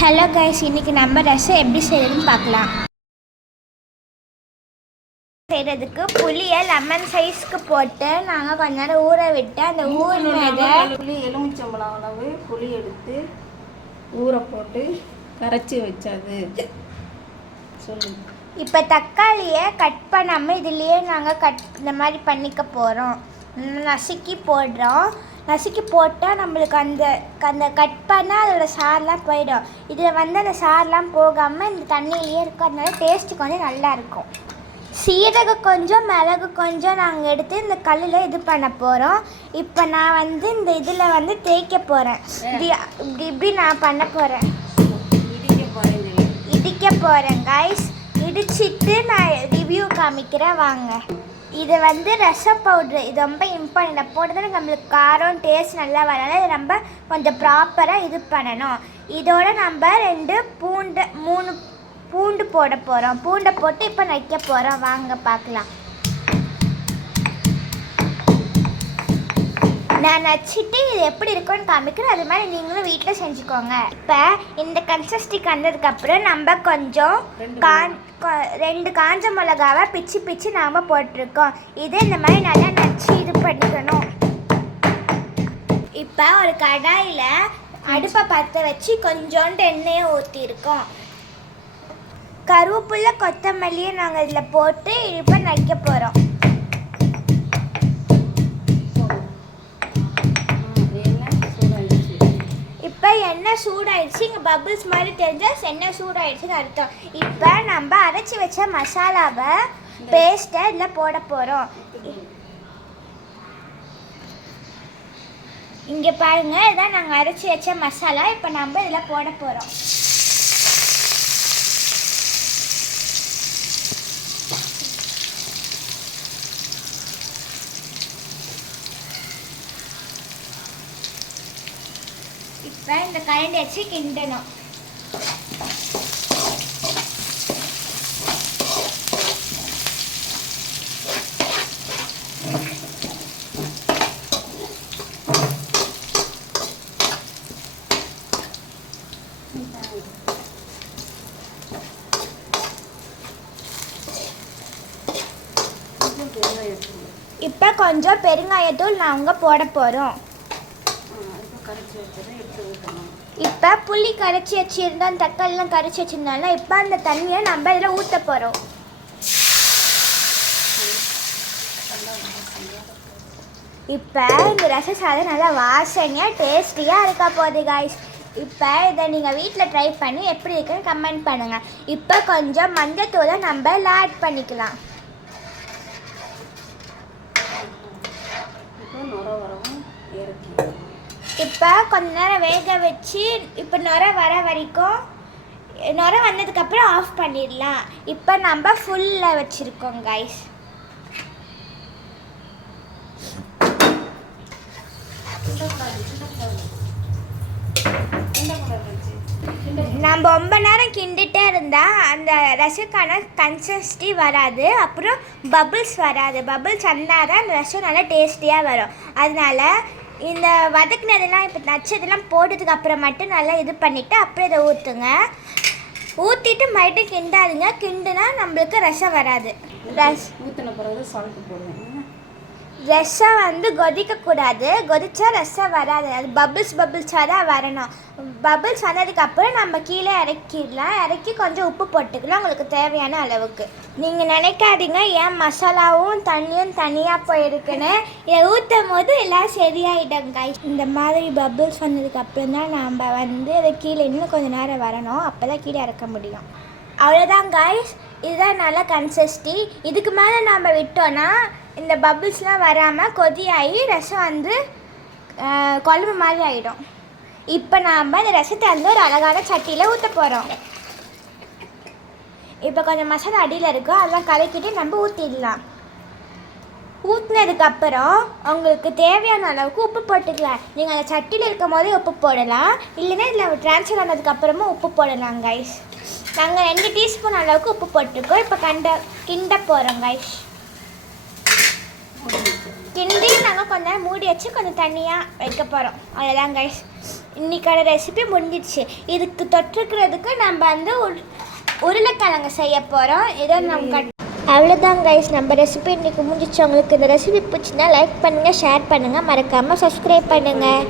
Hello guys, இன்றைக்கி நம்ம ரசம் எப்படி செய்யறதுன்னு பார்க்கலாம். செய்கிறதுக்கு புளியை லெமன் சைஸ்க்கு போட்டு நாங்கள் கொஞ்ச நேரம் ஊற விட்டு அந்த ஊறினதை புளி எலுமிச்சம்பழம் அளவு புளி எடுத்து ஊற போட்டு கரைச்சி வச்சது சொல்லு. இப்போ தக்காளியை கட் பண்ணாமல் இதுலேயே நாங்கள் இந்த மாதிரி பண்ணிக்க போகிறோம். நசுக்கி போடுறோம். நசுக்கி போட்டால் நம்மளுக்கு அந்த கட் பண்ணால் அதோட சாரெலாம் போயிடும். இதில் அந்த சாரெலாம் போகாமல் இந்த தண்ணியிலேயே இருக்கும். அதனால டேஸ்ட்டு கொஞ்சம் நல்லாயிருக்கும். சீரகம் கொஞ்சம் மிளகு கொஞ்சம் நாங்கள் எடுத்து இந்த கல்லில் இது பண்ண போகிறோம். இப்போ நான் இந்த இதில் தேய்க்க போகிறேன். இப்படி நான் பண்ண போகிறேன். இடிக்க போகிறேன் கைஸ். இடிச்சிட்டு நான் ரிவ்யூ காமிக்கிறேன் வாங்க. இது ரசம் பவுட்ரு. இது ரொம்ப இம்பார்ட்டன்ட். போட்டதுன்னு நம்மளுக்கு காரம் டேஸ்ட் நல்லா வரனால இதை நம்ம கொஞ்சம் ப்ராப்பராக இது பண்ணணும். இதோட நம்ம 3 பூண்டு போட போகிறோம். பூண்டை போட்டு இப்போ நைக்க போகிறோம். வாங்க பார்க்கலாம். நான் நச்சுட்டு இது எப்படி இருக்குன்னு காமிக்கிறேன். அது மாதிரி நீங்களும் வீட்டில் செஞ்சுக்கோங்க. இப்போ இந்த கன்சிஸ்டிக்கு வந்ததுக்கப்புறம் நம்ம கொஞ்சம் 2 காஞ்ச மிளகாவை பிச்சு நாம் போட்டிருக்கோம். இது இந்த மாதிரி நல்லா நச்சு இது பண்ணிக்கணும். இப்போ ஒரு கடாயில் அடுப்பை பற்ற வச்சு கொஞ்சோண்டு எண்ணெயை ஊற்றிருக்கோம். கருவேப்பிலை கொத்தமல்லியை நாங்கள் இதில் போட்டு இப்போ நைக்க போகிறோம். இப்போ எண்ணெய் சூடாயிடுச்சு. இங்கே பபிள்ஸ் மாதிரி தெரிஞ்சால் எண்ணெய் சூடாயிடுச்சுன்னு அர்த்தம். இப்போ நம்ம அரைச்சி வச்ச மசாலாவை பேஸ்ட்டை இதில் போட போகிறோம். இங்கே பாருங்கள், இதான் நாங்கள் அரைச்சி வச்ச மசாலா. இப்போ நம்ம இதில் போட போகிறோம். இப்போ இந்த கரண்டி வச்சு கிண்டணும். இப்போ கொஞ்சம் பெருங்காயத்தூள் நாங்கள் போட போகிறோம். இப்போ புளி கரைச்சி வச்சுருந்தோம், தக்காளிலாம் கரைச்சி வச்சுருந்தோம்னா இப்போ அந்த தண்ணியை நம்ம இதில் ஊற்ற போகிறோம். இப்போ இந்த ரச சாதம் நல்லா வாசனையாக டேஸ்டியாக இருக்க போகுது காய்ஸ். இப்போ இதை நீங்கள் வீட்டில் ட்ரை பண்ணி எப்படி இருக்குன்னு கமெண்ட் பண்ணுங்கள். இப்போ கொஞ்சம் மஞ்சத்தூளை நம்ம இதில் ஆட் பண்ணிக்கலாம். இப்போ கொஞ்ச நேரம் வேக வச்சு இப்போ நுர வர வரைக்கும், நுர வந்ததுக்கப்புறம் ஆஃப் பண்ணிடலாம். இப்போ நம்ம ஃபுல்லில் வச்சுருக்கோம் கைஸ். நம்ம ரொம்ப நேரம் கிண்டிகிட்டே இருந்தால் அந்த ரசக்கான கன்சிஸ்டி வராது, அப்புறம் பபிள்ஸ் வராது. பபிள்ஸ் வந்தால் தான் அந்த ரசம் நல்லா டேஸ்டியாக வரும். அதனால இந்த வதக்கினதெல்லாம் இப்போ நச்சதெல்லாம் போட்டதுக்கு அப்புறம் மட்டும் நல்லா இது பண்ணிவிட்டு அப்புறம் இதை ஊற்றுங்க. ஊற்றிட்டு மறுபடியும் கிண்டாதுங்க. கிண்டுனா நம்மளுக்கு ரசம் வராது. ஊற்றின பிறகு சால்ட்டு போடுவேன். ரசம் கொதிக்கக்கூடாது. கொதிச்சா ரசம் வராது. அது பபிள்ஸாக தான் வரணும். பபிள்ஸ் வந்ததுக்கப்புறம் நம்ம கீழே இறக்கிடலாம். இறக்கி கொஞ்சம் உப்பு போட்டுக்கலாம் உங்களுக்கு தேவையான அளவுக்கு. நீங்கள் நினைக்காதீங்க ஏன் மசாலாவும் தண்ணியும் தனியாக போயிருக்குன்னு. இதை ஊற்றும் போது எல்லாம் சரியாயிடும் காய்ஸ். இந்த மாதிரி பபிள்ஸ் வந்ததுக்கப்புறம் தான் நம்ம அதை கீழே இன்னும் கொஞ்சம் நேரம் வரணும். அப்போ தான் கீழே இறக்க முடியும். அவ்வளோதான் காய்ஸ். இதுதான் நல்ல கன்சிஸ்டி. இதுக்கு மேலே நம்ம விட்டோன்னா இந்த பபிள்ஸ்லாம் வராமல் கொதியாகி ரசம் குழம்பு மாதிரி ஆகிடும். இப்போ நாம் இந்த ரசத்தை ஒரு அழகான சட்டியில் ஊற்ற போகிறோம். இப்போ கொஞ்சம் மசாலா அடியில் இருக்கும், அதெல்லாம் கலக்கிட்டு நம்ம ஊற்றிடலாம். ஊற்றினதுக்கப்புறம் உங்களுக்கு தேவையான அளவுக்கு உப்பு போட்டுக்கலாம். நீங்கள் அந்த சட்டியில் இருக்கும் போதே உப்பு போடலாம், இல்லைன்னா இதில் ட்ரான்ஸ்ஃபர் ஆனதுக்கப்புறமா உப்பு போடலாம் கைஸ். நாங்கள் 2 டீஸ்பூன் அளவுக்கு உப்பு போட்டிருக்கோம். இப்போ கிண்ட போகிறோம் கைஸ். கிண்டி நாங்கள் கொஞ்சம் நேரம் மூடி வச்சு கொஞ்சம் தண்ணியாக வைக்க போகிறோம். அவ்வளோதான் கைஸ். இன்றைக்கான ரெசிபி முடிஞ்சிடுச்சு. இதுக்கு தொட்டுக்கிறதுக்கு நம்ம வந்து உருளைக்கிழங்கு செய்ய போகிறோம். இதை நம்ம அவ்வளோதான் கைஸ், நம்ம ரெசிபி இன்றைக்கி முடிஞ்சிச்சு. உங்களுக்கு இந்த ரெசிபி பிடிச்சின்னா லைக் பண்ணுங்கள், ஷேர் பண்ணுங்கள், மறக்காமல் சப்ஸ்கிரைப் பண்ணுங்கள்.